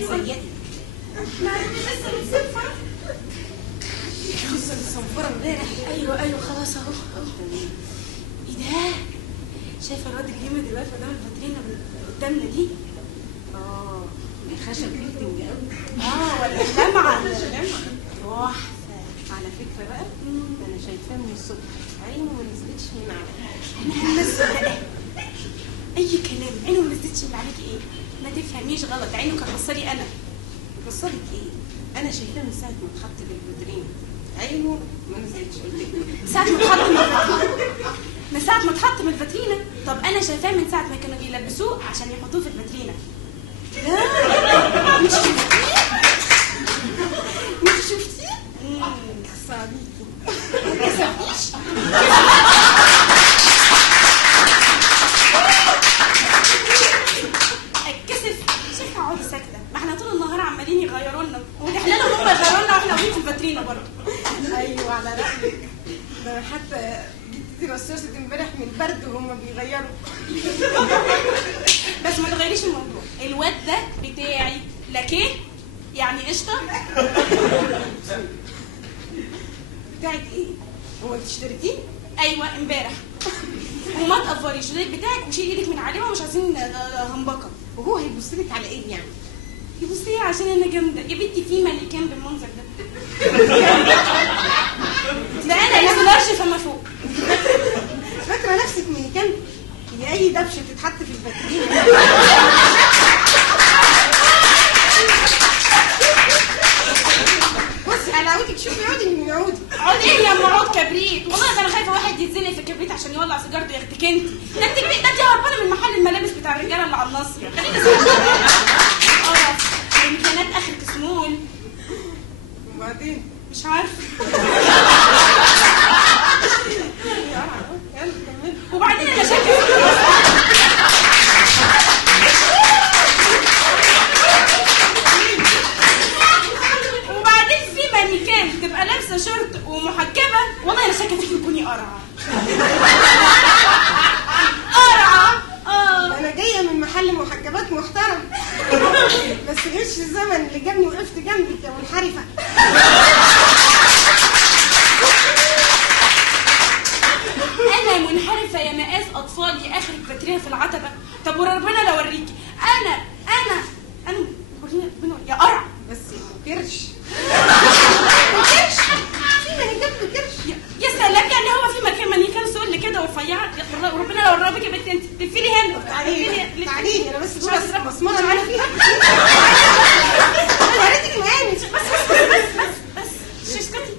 زيك. ما لسه متصفره. لسه متصفره امبارح. ايوه خلاص اهو. ايه ده؟ شايفه الواد الجامد دلوقتي قدام الفاترينا قدامنا دي؟ الخشب بيلتنج قوي. ولا اللمعه. تحفه. على فكره بقى انا شايفاه من الصبح عينه ما نزلتش من عليا. انا هنزل بقى اي كلام. عينه ما نزلتش من عليكي ايه؟ ما تفهميش غلط، عينه كان بصلي انا. بصلك ايه؟ انا شايفاه من ساعه ما اتحط في الفاترينا عينه ما نزلتش. قلت لك ساعه ما اتحط من الفاترينا. من ساعه ما اتحط من الفاترينا. طب انا شايفاه من ساعه ما كانوا بيلبسوه عشان يحطوه في الفاترينا. لا مش شفتيه؟ مش شفتيه؟ خساريكي. ما كسفتيش؟ اتكسف. شايفه اقعدي ساكته، ما احنا طول النهار عمالين يغيروا لنا ونحلنا هم يغيروا لنا واحنا واقفين في الفاترينا برضه. ايوه على رايك. ده انا حتى جبت رصاصه امبارح من البرد وهم بيغيروا. بس ما تغيريش الموضوع. الواد ده بتاعي. لكيه؟ يعني قشطه. بتاعك ايه؟ هو انت اشتريتيه؟ ايوه امبارح. وما تقفريش الريت بتاعك وشيل ايدك من عليه ومش عايزين همبكه. وهو هيبص لك على ايه يعني؟ يبصي عشان انا جامده يا بنتي. في ملكان بالمنظر ده. ده انا اسم لارج فما فوق. فاكره نفسك ميكان؟ هي اي دبشه تتحط في الفاترينا. بصي على عودك، شوفي عودي من عودي. عود ايه يا ام عود كبريت؟ والله ده انا خايفه واحد يتزنق في الكبريت عشان يولع سيجارته. يا اختك انت ده انت كبريت. ده انت هربانه من محل الملابس بتاع الرجاله اللي على الناصيه. خلينا امكانيات اخرك سمول. وبعدين مش عارفه. يلا كملي. وبعدين انا شاكه. وبعدين في مانيكان تبقى لابسه شورت ومحجبه. والله انا شاكه فيكي تكوني قرعه. قرعه. انا جايه من محل محجبات محترم. بس غش الزمن اللي جابني وقفت جنبك يا منحرفه. انا منحرفه يا مقاس اطفال يا اخرك فاترين في العتبه. طب وربنا لو اوريكي. انا ورينا يا قرع. بس كرش. كرش. في مانيكان بكرش. يا سلام. يعني هو في مكان مانيكان سؤال كده ورفيعه. وربنا لو ورابك يا بنت انت تلفيلي هنا. تعالي انا بس مسموره معانا فيها. انا وريتك المقامش. بس اسكتي.